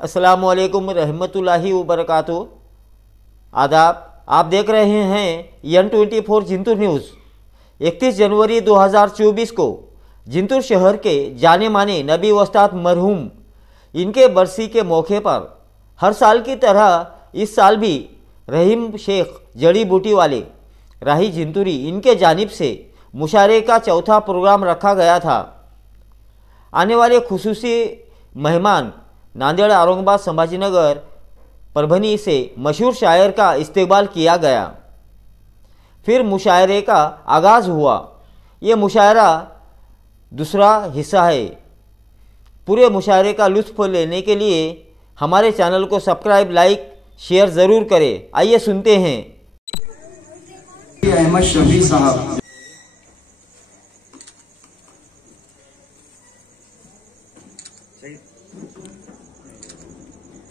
अस्सलामुअलैकुम रहमतुल्लाहि व बरकातुहू। आदाब, आप देख रहे हैं N24 जिंतूर न्यूज़। 31 जनवरी 2024 को जिंतूर शहर के जाने माने नबी उस्ताद मरहूम इनके बरसी के मौके पर हर साल की तरह इस साल भी रहीम शेख जड़ी बूटी वाले राही जिंतूरी इनके जानिब से मुशायरे का चौथा प्रोग्राम रखा गया था। आने वाले खुसूसी मेहमान नांदेड़, औरंगाबाद, संभाजीनगर, परभनी से मशहूर शायर का इस्तकबाल किया गया। फिर मुशायरे का आगाज़ हुआ। ये मुशायरा दूसरा हिस्सा है। पूरे मुशायरे का लुत्फ़ लेने के लिए हमारे चैनल को सब्सक्राइब, लाइक, शेयर ज़रूर करें। आइए सुनते हैं। अहमद शफी साहब।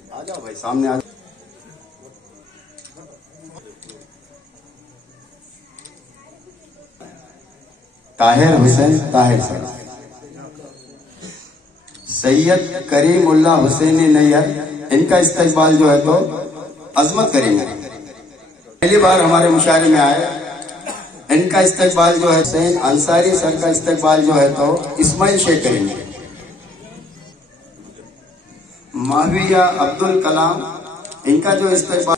आ जाओ भाई, सामने आ जाओ। ताहिर हुसैन ताहिर साहब। सैयद करीमुल्लाह हुसैन नैयर, इनका इस्तकबाल जो है तो अजमत करीम पहली बार हमारे मुशायरे में आए। इनका इस्तकबाल जो है हुसैन अंसारी सर का इस्तकबाल जो है तो इस्माइल शेख करेंगे। माविया अब्दुल कलाम, इनका जो इस्तकबाल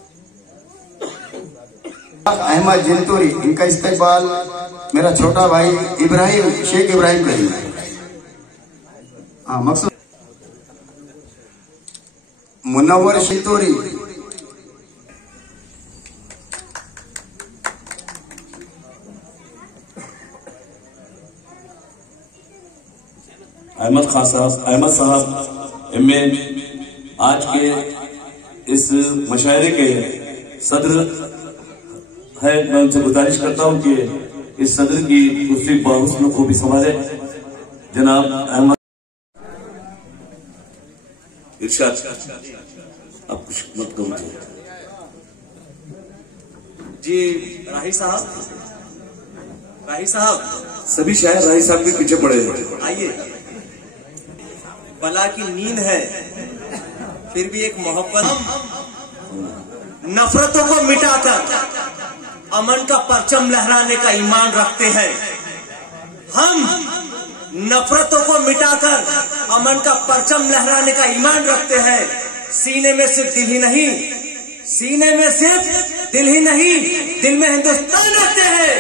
अहमद जिंतूरी, इनका इस्तकबाल मेरा छोटा भाई इब्राहिम शेख इब्राहिम करेंगे। हाँ, मकसूद मुनव्वर जिंतूरी, अहमद खान साहब, अहमद साहब एमए आज के इस मुशायरे के सदर है। मैं उनसे गुजारिश करता हूं कि इस सदर की कुर्सी बाहुस्न को भी संभाले। जनाब अहमद इरशाद, आप कुछ मत कहो जी। राही साहब, राही साहब, सभी शायर राही साहब के पीछे पड़े हैं। आइए। बला की नींद है फिर भी एक मोहब्बत। नफरतों को मिटाकर अमन का परचम लहराने का ईमान रखते हैं। हम नफरतों को मिटाकर अमन का परचम लहराने का ईमान रखते हैं। सीने में सिर्फ दिल ही नहीं, सीने में सिर्फ दिल ही नहीं, दिल में हिंदुस्तान रखते हैं।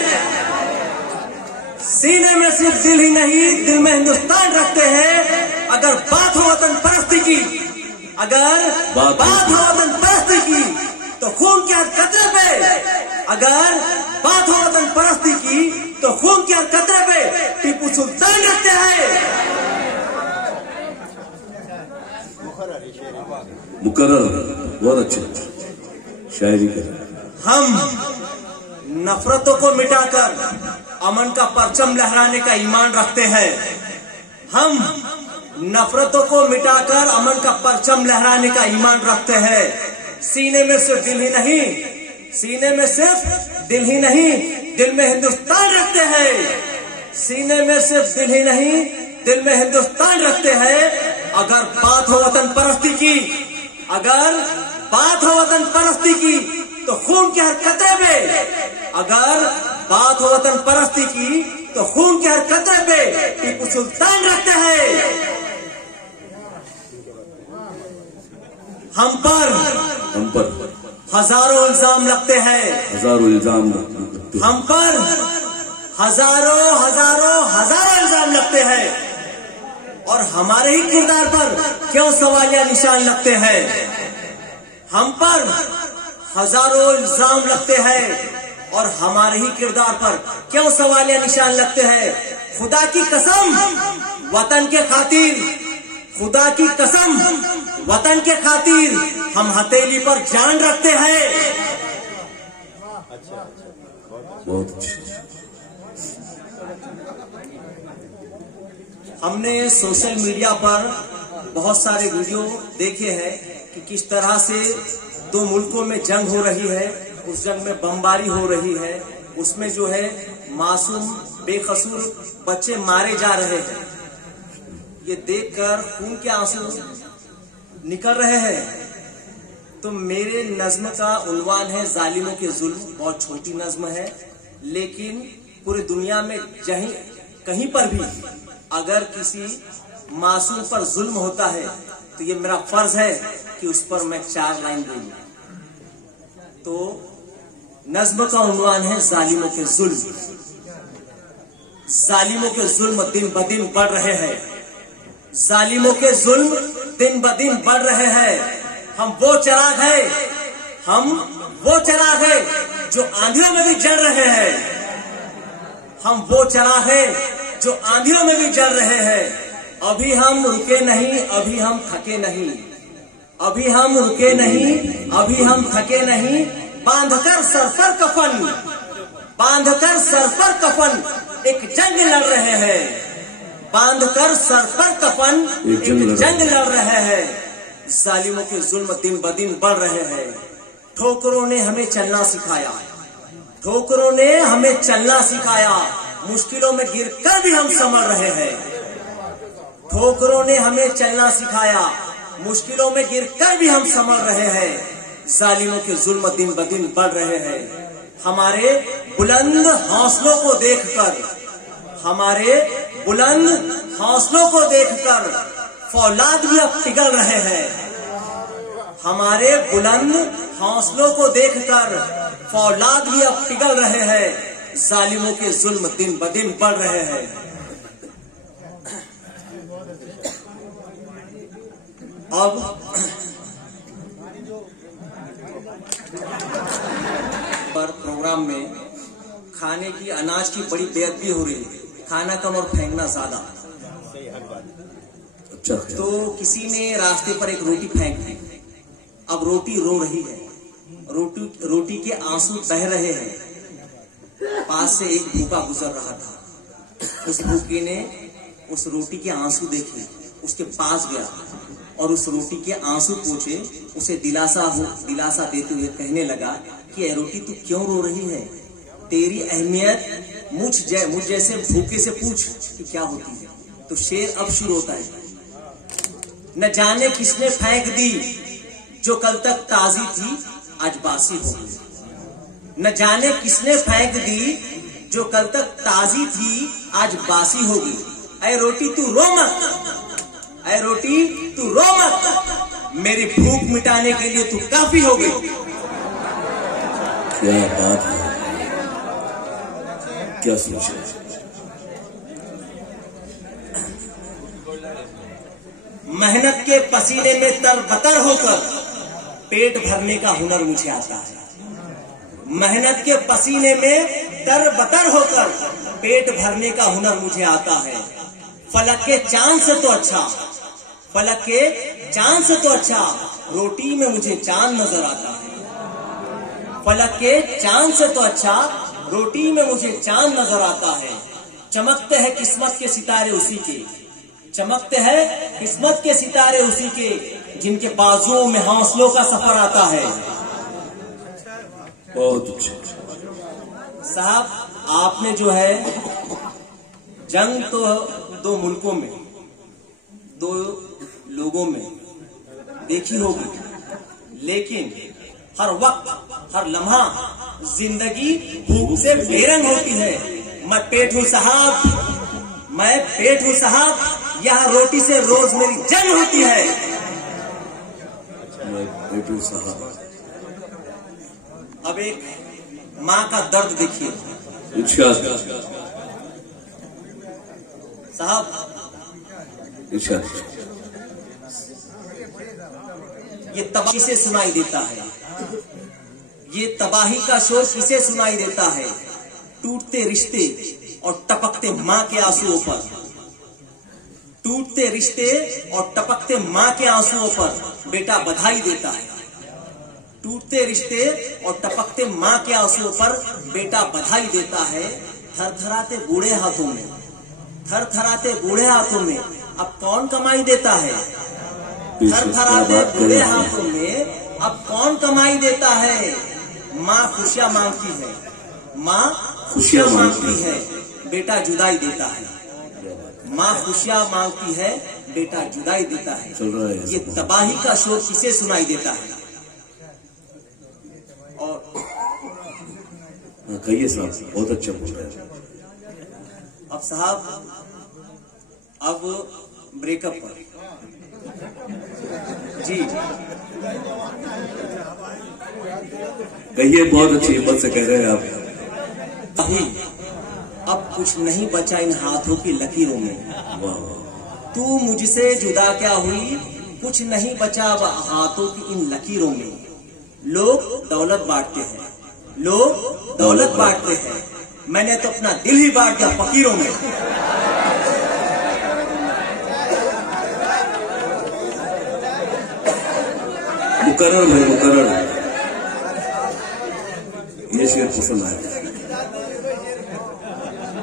सीने में सिर्फ दिल ही नहीं, दिल में हिंदुस्तान रखते हैं। अगर बात हो वतन परस्ती की, अगर बात हो वतन परस्ती की, तो खून के हर कतरे पे, अगर बात हो वतन परस्ती की, तो खून के हर कतरे पे टीपू सुल्तान रखते हैं। मुकर्रर, बहुत अच्छे शायरी कर। हम नफरतों को मिटाकर अमन का परचम लहराने का ईमान रखते हैं। हम नफरतों को मिटाकर अमन का परचम लहराने का ईमान रखते हैं। सीने में सिर्फ दिल ही नहीं, सीने में सिर्फ दिल ही नहीं, दिल में हिंदुस्तान रखते हैं। सीने में सिर्फ दिल ही नहीं, दिल में हिंदुस्तान रखते हैं। अगर बात हो वतन परस्ती की, अगर बात हो वतन परस्ती की, तो खून के हर कतरे पे, अगर बात हो वतन परस्ती की, तो खून के हर कतरे पे टीपू सुल्तान रखते हैं। हम पर हजारों इल्जाम लगते हैं, हजारों इल्जाम लगते हैं। हम पर हजारों इल्जाम लगते हैं। और हमारे ही किरदार पर क्यों सवालिया निशान लगते हैं। हम पर हजारों इल्जाम लगते हैं और हमारे ही किरदार पर क्यों सवालिया निशान लगते हैं। खुदा की कसम वतन के खातिर, खुदा की कसम वतन के खातिर हम हथेली पर जान रखते हैं। बहुत अच्छे। हमने सोशल मीडिया पर बहुत सारे वीडियो देखे हैं कि किस तरह से दो मुल्कों में जंग हो रही है, उस जंग में बमबारी हो रही है, उसमें जो है मासूम बेकसूर बच्चे मारे जा रहे हैं। ये देखकर खून के आंसू निकल रहे हैं। तो मेरे नज्म का उन्वान है जालिमों के जुल्म। बहुत छोटी नज्म है, लेकिन पूरी दुनिया में कहीं पर भी अगर किसी मासूम पर जुल्म होता है तो ये मेरा फर्ज है कि उस पर मैं 4 लाइन बोलूं। तो नज्म का उन्वान है जालिमों के जुल्म। जालिमों के जुल्म दिन ब दिन बढ़ रहे हैं। जालिमों के जुल्म दिन ब दिन बढ़ रहे हैं। हम वो चिराग है जो आंधियों में भी जल रहे हैं। हम वो चिराग है जो आंधियों में भी जल रहे हैं। अभी हम रुके नहीं, अभी हम थके नहीं। अभी हम रुके नहीं, अभी हम थके नहीं। बांधकर सर पर कफन, बांधकर सर पर कफन एक जंग लड़ रहे हैं। बांधकर सर पर कफन एक जंग लड़ रहे हैं। जालिमों के जुल्म दिन ब दिन बढ़ रहे हैं। ठोकरों ने हमें चलना सिखाया, ठोकरों ने हमें चलना सिखाया। मुश्किलों में गिरकर भी हम संभल रहे हैं। ठोकरों ने हमें चलना सिखाया, मुश्किलों में गिरकर भी हम संभल रहे हैं। जालिमों के जुल्म दिन ब दिन बढ़ रहे हैं। हमारे बुलंद हौसलों को देखकर, हमारे बुलंद हौसलों को देखकर फौलाद भी अब पिघल रहे हैं। हमारे बुलंद हौसलों को देखकर फौलाद भी अब पिघल रहे हैं। जालिमों के जुल्म दिन ब दिन बढ़ रहे हैं। अब पर प्रोग्राम में खाने की, अनाज की बड़ी बेअदबी हो रही है। खाना कम और फेंकना ज्यादा। तो किसी ने रास्ते पर एक रोटी फेंक दी। अब रोटी रो रही है, रोटी के आंसू बह रहे हैं। पास से एक भूखा गुजर रहा था। उस भूखे ने उस रोटी के आंसू देखे, उसके पास गया और उस रोटी के आंसू पोंछे, उसे दिलासा देते हुए कहने लगा कि ए रोटी तू क्यों रो रही है? तेरी अहमियत मुझ जैसे भूखे से पूछ कि क्या होती है। तो शेर अब शुरू होता है। न जाने किसने फेंक दी जो कल तक ताजी थी आज बासी हो गई। न जाने किसने फेंक दी जो कल तक ताजी थी आज बासी हो गई। ऐ रोटी तू रो मत, ऐ रोटी तू रो मत, मेरी भूख मिटाने के लिए तू काफी हो गई। क्या बात है, क्या सोचे। मेहनत के पसीने में तरबतर होकर पेट भरने का हुनर मुझे आता है। मेहनत के पसीने में तरबतर होकर पेट भरने का हुनर मुझे आता है। फलक के चांद से तो अच्छा, फलक के चांद से तो अच्छा रोटी में मुझे चांद नजर आता है। फलक के चांद से तो अच्छा रोटी में मुझे चांद नजर आता है। चमकते हैं किस्मत के सितारे उसी के, चमकते हैं किस्मत के सितारे उसी के, जिनके बाजुओं में हौसलों का सफर आता है। बहुत अच्छा साहब, आपने जो है जंग तो 2 मुल्कों में 2 लोगों में देखी होगी, लेकिन हर वक्त हर लम्हा जिंदगी भूख से बेरंग होती है। मैं पेट हूँ साहब, मैं पेट हूँ साहब, यहाँ रोटी से रोज मेरी जंग होती है। मैं पेट हूँ साहब। अब एक माँ का दर्द देखिए साहब। ये तबाही किसे सुनाई देता है? ये तबाही का शोर किसे सुनाई देता है? टूटते रिश्ते और टपकते माँ के आंसुओं पर, टूटते रिश्ते और टपकते माँ के आंसुओं पर बेटा बधाई देता है। टूटते रिश्ते और टपकते माँ के आंसुओं पर बेटा बधाई देता है। थरथराते बूढ़े हाथों में, थरथराते बूढ़े हाथों में अब कौन कमाई देता है? थरथराते बूढ़े हाथों में अब कौन कमाई देता है? माँ खुशियाँ मांगती है, माँ खुशियाँ मांगती है, बेटा जुदाई देता है। माँ खुशियाँ मांगती है, बेटा जुदाई देता है। चल रहा है ये तबाही का शोर किसे सुनाई देता है? और कहिए साहब, बहुत अच्छा बोल रहे हैं। अब साहब, अब ब्रेकअप पर जी कहिए, बहुत अच्छी हिम्मत से कह रहे हैं आप। अभी अब कुछ नहीं बचा इन हाथों की लकीरों में। वाह, तू मुझसे जुदा क्या हुई, कुछ नहीं बचा अब हाथों की इन लकीरों में। लोग दौलत बांटते हैं, लोग दौलत बांटते हैं, मैंने तो अपना दिल ही बांट दिया फकीरों में। मुकर्रर भाई, मुकर्रर, ये शेर पसंद आया।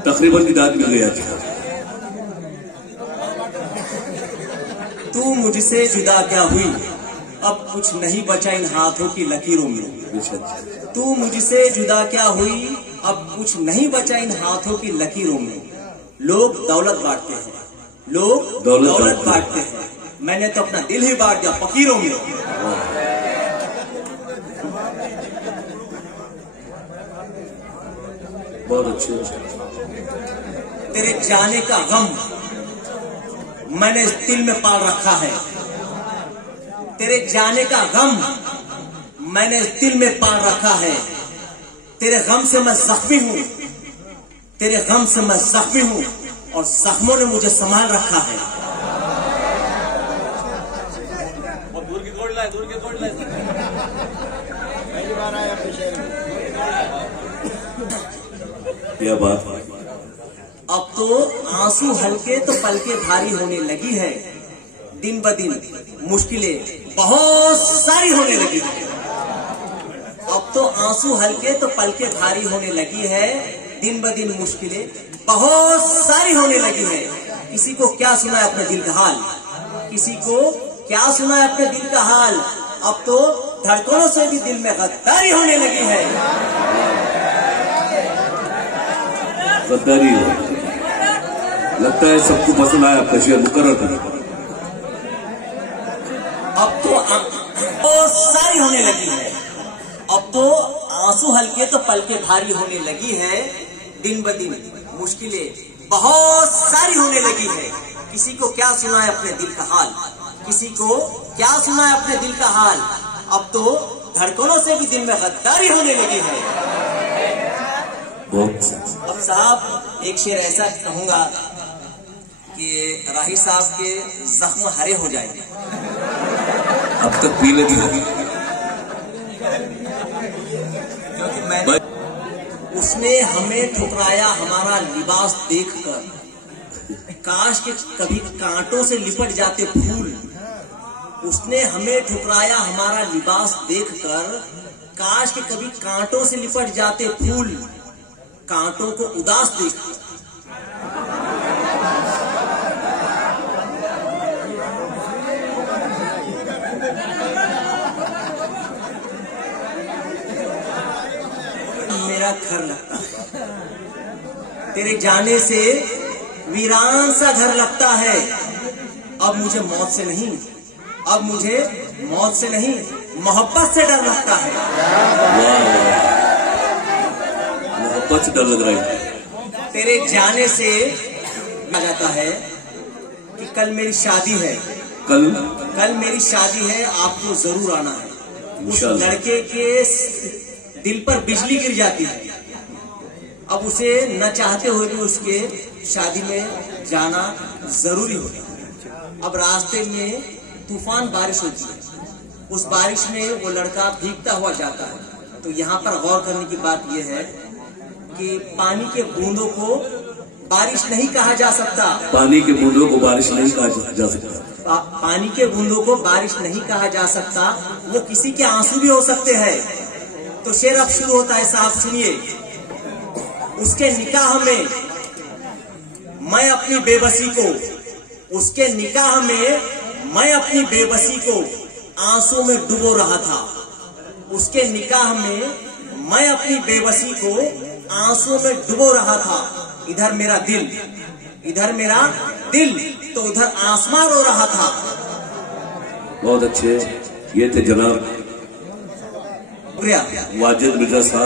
तकरीबन की दाद मिल गई आज। तू मुझसे जुदा क्या हुई, अब कुछ नहीं बचा इन हाथों की लकीरों में। तू मुझसे जुदा क्या हुई, अब कुछ नहीं बचा इन हाथों की लकीरों में। लोग दौलत बांटते हैं, लोग दौलत बांटते हैं, मैंने तो अपना दिल ही बांट दिया फकीरों में। बहुत अच्छे। तेरे जाने का गम मैंने इस दिल में पाल रखा है, तेरे जाने का गम मैंने इस दिल में पाल रखा है। तेरे गम से मैं जख्मी हूँ, तेरे गम से मैं जख्मी हूँ, और जख्मों ने मुझे संभाल रखा है। क्या बात है। अब तो आंसू हल्के तो पलके भारी होने लगी है, दिन ब दिन मुश्किलें बहुत सारी होने लगी है। अब तो आंसू हल्के तो पलके भारी होने लगी है, दिन ब दिन मुश्किलें बहुत सारी होने लगी है। किसी को क्या सुना है अपने दिल का हाल, किसी को क्या सुना है अपने दिल का हाल। अब तो धड़कनों से भी दिल में गद्दारी होने लगी है। गद्दारी लगता है सबको पसंद आया आपका शेर, मुकर्रर करें। अब तो बहुत सारी होने लगी है, अब तो आंसू हल्के तो पलके भारी होने लगी है, दिन ब दिन मुश्किलें बहुत सारी होने लगी है। किसी को क्या सुना है अपने दिल का हाल, किसी को क्या सुना है अपने दिल का हाल। अब तो धड़कनों से भी दिल में गद्दारी होने लगी है। अब साहब, एक शेर ऐसा कहूंगा कि राही साहब के जख्म हरे हो जाएंगे। अब तक पीने की लगी, क्योंकि मैंने उसने हमें ठुकराया हमारा लिबास देखकर, काश के कभी कांटों से लिपट जाते फूल। उसने हमें ठुकराया हमारा लिबास देखकर, काश के कभी कांटों से लिपट जाते फूल। कांटों को उदास देखकर मेरा घर लगता है, तेरे जाने से वीरान सा घर लगता है। अब मुझे मौत से नहीं, अब मुझे मौत से नहीं, मोहब्बत से डर लगता है। मोहब्बत से डर लग रहा है। तेरे जाने से आ जाता है कि कल मेरी शादी है, कल मेरी शादी है, आपको जरूर आना है। उस लड़के के दिल पर बिजली गिर जाती है। अब उसे न चाहते हुए भी उसके शादी में जाना जरूरी होता है। अब रास्ते में तूफान बारिश होती है, उस बारिश में वो लड़का भीगता हुआ जाता है। तो यहाँ पर गौर करने की बात यह है कि पानी के बूंदों को बारिश नहीं कहा जा सकता, पानी के बूंदों को बारिश नहीं कहा जा सकता, पानी के बूंदों को बारिश नहीं कहा जा सकता। वो किसी के आंसू भी हो सकते हैं। तो शेर अब शुरू होता है साहब, सुनिए। उसके निकाह में मैं अपनी बेबसी को, उसके निकाह में मैं अपनी बेबसी को आंसू में डुबो रहा था। उसके निकाह में मैं अपनी बेबसी को आंसू में डुबो रहा था। इधर मेरा दिल, इधर मेरा दिल तो उधर आसमान रो रहा था। बहुत अच्छे, ये थे जनाब शुक्रिया वाजिद मिर्जा साहब।